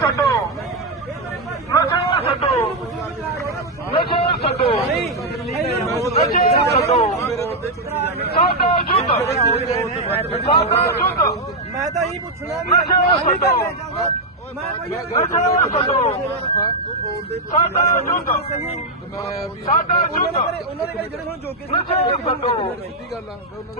ਛੱਡੋ। ਨਸ਼ੇ ਨਾ ਛੱਡੋ। ਨਸ਼ੇ ਨਾ ਛੱਡੋ। ਨਸ਼ੇ ਨਾ ਛੱਡੋ। ਸਾਡਾ ਜੁੱਧ ਸਾਡਾ ਜੁੱਧ ਮੈਂ ਤਾਂ ਇਹ ਪੁੱਛਣਾ ਵੀ ਨਸ਼ੇ ਨਾ ਛੱਡੋ। ਮੈਂ ਕੋਈ ਨਸ਼ੇ ਛੱਡੋ ਸਾਡਾ ਜੁੱਧ ਸਾਡਾ ਉਹਨਾਂ ਜੁੱਧ ਦੇ ਘਰੇ ਉਹਨਾਂ ਦੇ ਘਰੇ ਜਿਹੜੇ ਹੁਣ ਜੋਗੇ ਸੀ ਨਸ਼ੇ ਛੱਡੋ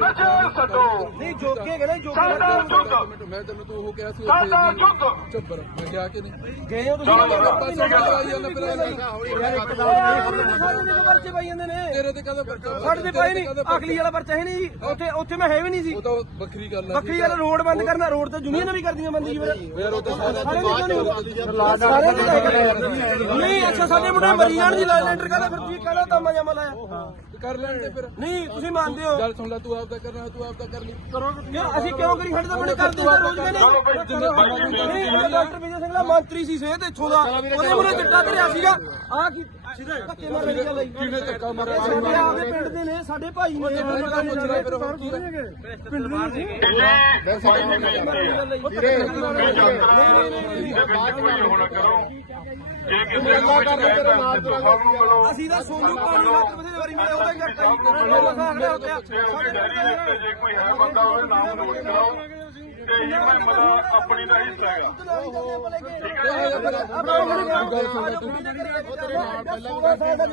ਨਸ਼ੇ ਛੱਡੋ ਨਹੀਂ ਜੋਗੇ ਗਏ ਜੋਗੇ ਸਾਡਾ ਜੁੱਧ ਮੈਂ ਤੈਨੂੰ ਤੂੰ ਉਹ ਕਿਹਾ ਸੀ ਸਾਡਾ ਜੁੱਧ ਚੁੱਪ ਕਰ ਮੈਂ ਗਿਆ ਕਿ ਨਹੀਂ? ਗਏ ਹੋ ਤੁਸੀਂ? ਪਾਸੇ ਆਈ ਜਾਂਦਾ ਫਿਰ ਸਾਡੇ ਦੇ ਪਰਚੇ ਪਾਈ ਜਾਂਦੇ ਨੇ। ਤੇਰੇ ਤੇ ਕਦੋਂ ਪਰਚਾ ਸਾਡੇ ਤੇ ਪਾਈ ਨਹੀਂ। ਅਗਲੀ ਵਾਲਾ ਪਰਚਾ ਹੈ ਨਹੀਂ ਜੀ। ਉੱਥੇ ਉੱਥੇ ਮੈਂ ਹੈ ਵੀ ਨਹੀਂ ਸੀ। ਉਹ ਤਾਂ ਵੱਖਰੀ ਗੱਲ ਹੈ ਵੱਖਰੀ ਵਾਲਾ ਰੋਡ ਬੰਦ ਕਰਨਾ ਰੋਡ ਤੇ ਯੂਨੀਅਨ ਵੀ ਕਰਦੀਆਂ ਬੰਦੀ ਜੀ ਫਿਰ। ਉਹ ਤਾਂ ਸਾਰਾ ਸਾਰੇ ਨਹੀਂ ਸਾਰੇ ਨੇ ਤਾਂ ਇਹ ਨਹੀਂ ਅੱਛਾ ਸਾਡੇ ਮੁੰਡੇ ਮਰੀ ਜਾਣ ਦੀ ਲਾਈਨ ਲੈਂਟਰ ਕਹਿੰਦਾ ਫਿਰ ਤੁਸੀਂ ਕਹਿੰਦਾ ਤਾਂ ਮਜਾ ਮਲਾਇਆ ਕਰ ਲੈਣ ਤੇ ਫਿਰ। ਨਹੀਂ ਤੁਸੀਂ ਮੰਨਦੇ ਹੋ। ਗੱਲ ਸੁਣ ਲੈ ਤੂੰ ਆਪਦਾ ਕਰਨਾ ਤੂੰ ਆਪਦਾ ਕਰ ਲਈ। ਕਿਉਂ? ਅਸੀਂ ਕਿਉਂ ਕਰੀ? ਸਾਡੇ ਤਾਂ ਮੁੰਡੇ ਕਰਦੇ ਤਾਂ ਰੋਜ਼ ਕਹਿੰਦੇ ਨਹੀਂ ਉਹ ਡਾਕਟਰ ਵਿਜੇ ਸਿੰਘ ਦਾ ਮੰਤਰੀ ਸੀ ਸਿਹਤ ਇੱਥੋਂ ਦਾ। ਉਹਦੇ ਮੁੰਡੇ ਚਿੱਟਾ ਕਰਿਆ ਸੀਗਾ। ਆ ਕੀ ਧੱਕੇ ਮਾਰ ਰਹੀ ਗੱਲ ਕਿਹਨੇ ਧੱਕਾ ਮਾਰਿਆ ਸਾਡੇ ਆਪਦੇ ਪਿੰਡ ਦੇ ਨੇ ਸਾਡੇ ਭਾਈ ਨੇ ਪਿੰਡ ਦੇ ਨੂੰ। ਅਸੀਂ ਤਾਂ ਸੋਨੂੰ ਪਾਣੀ ਦਾ ਬਥੇਰੇ ਵਾਰੀ ਮਿਲੇ ਉਹਦਾ ਯਾਰ ਕਈ ਮੇਰਾ ਸਾਹ ਖੜਾ ਉੱਤੇ ਤੇ ਉਹਦੀ ਡਾਇਰੀ ਦੇ ਉੱਤੇ ਜੇ ਕੋਈ ਹੈ ਬੰਦਾ ਉਹਦਾ ਨਾਮ ਨੋਟ ਕਰਾਓ। ਤੇ ਇਹ ਮੈਂ ਮਤਲਬ ਆਪਣੀ ਦਾ ਹਿੱਸਾ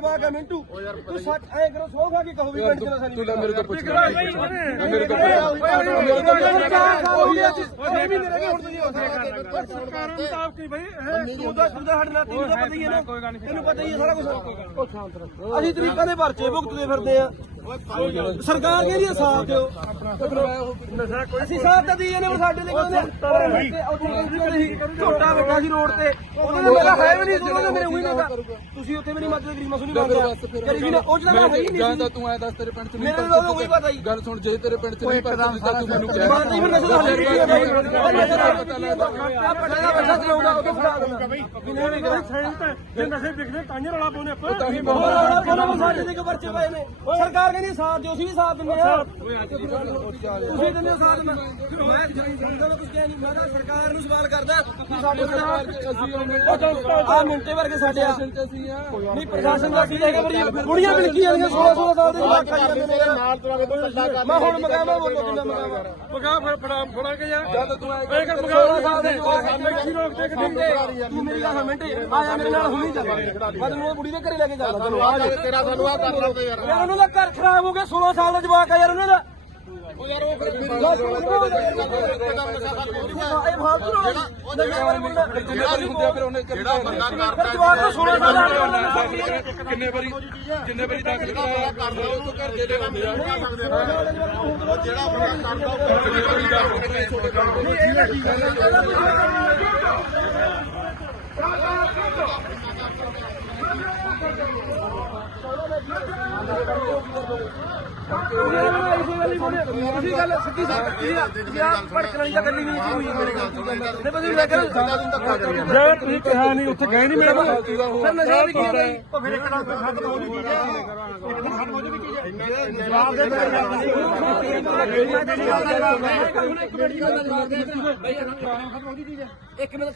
ਹੈਗਾ ਮਿੰਟੂ ਤੂੰ ਸੱਚ ਐ ਕਰੋ ਸੌ ਖਾ ਕੇ ਕਹੋ ਵੀ ਪਿੰਡ ਚ ਤੂੰ ਲੈ ਮੇਰੇ ਤੋਂ ਪੁੱਛ ਲੈ ਮੇਰੇ ਤੋਂ ਸਰਕਾਰਾਂ ਨੂੰ ਤਾਂ ਕੀ ਬਈ ਤੂੰ ਤਾਂ ਤੂੰ ਤਾਂ ਹਟਣਾ ਤੈਨੂੰ ਤਾਂ ਪਤਾ ਹੀ ਹੈ ਨਾ ਤੈਨੂੰ ਪਤਾ ਹੀ ਹੈ ਸਾਰਾ ਕੁਝ ਅਸੀਂ ਤਰੀਕਾਂ ਦੇ ਪਰਚੇ ਭੁਗਤਦੇ ਫਿਰਦੇ ਆ ਸਰਕਾਰ ਕਹਿੰਦੀ ਹੈ ਸਾਥ ਦਿਓ। ਅਸੀਂ ਸਾਥ ਤਾਂ ਦਈਏ ਨੇ ਸਾਡੇ ਲਈ ਕਹਿੰਦੇ ਉੱਥੇ ਕਹਿੰਦੇ ਸੀ ਝੋਟਾ ਬੈਠਾ ਸੀ ਰੋਡ ਤੇ। ਉਹਨਾਂ ਨੇ ਮੇਰਾ ਹੈ ਵੀ ਨਹੀਂ ਉਹਨਾਂ ਨੇ ਮੇਰੇ ਉਹੀ ਨਾ ਤੁਸੀਂ ਉੱਥੇ ਮੇਰੀ ਮਦਦ ਕਰੀ ਮੈਂ ਸੁਣੀ ਕਰੀ ਨਾ ਉਹ ਜਿਹੜਾ ਮੈਂ ਹੈ ਨਹੀਂ ਸੀ। ਤੂੰ ਐ ਦੱਸ ਤੇਰੇ ਪਿੰਡ ਚ ਨਹੀਂ ਮੇਰੇ ਨਾਲ ਉਹੀ ਪਤਾ ਹੀ ਗੱਲ ਸੁਣ ਜੇ ਤੇਰੇ ਪਿੰਡ ਚ ਨਹੀਂ ਦਿੱਤਾ ਤੂੰ ਮੈਨੂੰ ਕਹਿ ਬਾਤ ਨਹੀਂ ਫਿਰ ਨਸ਼ਾ ਤਾਂ ਪਤਾ ਲੱਗਦਾ। ਆ ਪਤਾ ਦਾ ਬੱਚਾ ਚਲਾਉਂਦਾ ਉਹ ਫੜਾ ਦਿੰਦਾ ਬਿਨਾਂ ਵੀ ਕਰਾ। ਜੇ ਨਸ਼ੇ ਵਿਕਦੇ ਤਾਂ ਹੀ ਰੌਲਾ ਪਾਉਨੇ ਆਪਾਂ। ਤਾਂ ਹੀ ਹੋਰ ਸਾਡੇ ਦੇ ਕੇ ਪਰਚੇ ਪਏ ਨੇ। ਸਰਕਾਰ ਕਹਿੰਦੀ ਸਾਥ ਦਿਓ ਅਸੀਂ ਵੀ ਸਾਥ ਦਿੰਦੇ ਆ। ਤੁਸੀਂ ਦਿੰਦੇ ਹੋ ਸਾਥ ਮੈਂ ਸਰਕਾਰ ਨੂੰ ਸਵਾਲ ਕਰਦਾ ਆ ਮਿੰਟੇ ਵਰਗੇ ਸਾਡੇ ਆ ਨਹੀਂ ਪ੍ਰਸ਼ਾਸਨ ਦਾ ਕੀ ਹੈਗਾ ਬੜੀ ਬੁੜੀਆਂ ਮਿਲਕੀ ਜਾਂਦੀਆਂ 16 16 ਸਾਲ ਦੇ ਜਵਾਕ ਜਾਂਦੇ ਨੇ ਨਾਲ ਤੁਰਾ ਕੇ ਕੱਲਾ ਕਰ ਮੈਂ ਹੁਣ ਮਗਾਵਾ ਬੋਲੋ ਕਿੰਨਾ ਮਗਾਵਾ ਮਗਾ ਫਿਰ ਫੜਾ ਫੜਾ ਕੇ ਜਾ ਜਾਂ ਕਰ ਮਗਾ 16 ਦੇ ਜਵਾਕ ਰੋਕ ਤੇ ਕਿੰਨੇ ਤੂੰ ਮੇਰੀ ਗੱਲ ਮਿੰਟੇ ਆਇਆ ਮੇਰੇ ਨਾਲ ਹੁਣੀ ਚੱਲ ਮੈਂ ਤੈਨੂੰ ਬੁੜੀ ਦੇ ਘਰੇ ਲੈ ਕੇ ਜਾਣਾ ਤੈਨੂੰ ਆ ਤੇਰਾ ਸਾਨੂੰ ਆ ਕਰ ਲਾਉਂਦੇ ਯਾਰ। ਯਾਰ ਉਹਨਾਂ ਦਾ ਘਰ ਖਰਾਬ ਹੋ ਗਿਆ 16 ਸਾਲ ਦਾ ਜਵਾਕ ਆ ਯਾਰ ਉਹਨਾਂ ਦਾ। ਉਹ ਯਾਰ ਉਹ ਫਿਰ ਇਹ ਫਾਲਤੂ ਨਾ ਨਸ਼ੇ ਵਾਲੇ ਮੁੰਡਾ ਜਿਹੜਾ ਬੰਦਾ ਫਿਰ ਜਵਾਕ ਨੂੰ 16 ਸਾਲ ਦਾ ਮੁੰਡਾ ਕਿੰਨੇ ਵਾਰੀ ਜਿੰਨੇ ਵਾਰੀ ਦਾਖਲ ਕਰਾਇਆ ਕਰ ਲਿਆ ਉਹ ਤੋਂ ਘਰ ਦੇ ਦੇ ਹੁੰਦੇ ਆ ਜਿਹੜਾ ਬੰਦਾ ਕਰਦਾ ਜਿੰਨੇ ਵਾਰੀ ਦਾਖਲ ਕਰਾਇਆ ਛੋਟੇ ਕੰਮ ਤੁਸੀਂ ਗੱਲ ਸਿੱਧੀ ਸਾਦੀ ਕੀ ਆ ਭੜਕਣ ਵਾਲੀ ਤਾਂ ਗੱਲ ਹੀ ਨਹੀਂ ਸੀ ਹੋਈ ਮੇਰੀ ਗੱਲ ਨਹੀਂ ਬਸ ਮੈਂ ਕਹਿੰਦਾ ਜੇ ਤੁਸੀਂ ਕਿਹਾ ਨਹੀਂ ਉੱਥੇ ਗਏ ਨਹੀਂ ਮੇਰੇ ਕੋਲ ਫਿਰ ਨਸ਼ਾ ਵੀ ਕੀ ਹੈ ਉਹ ਫਿਰ ਇੱਕ ਨਾਲ ਖੱਤ ਤੋਂ ਨਹੀਂ ਚੀਜ਼ ਹੈ ਇੱਕ ਦਿਨ ਖੱਤ ਹੋ ਵੀ ਚੀਜ਼ ਹੈ ਜਵਾਬ ਦੇ ਦੇ ਇੱਕ ਮਿੰਟ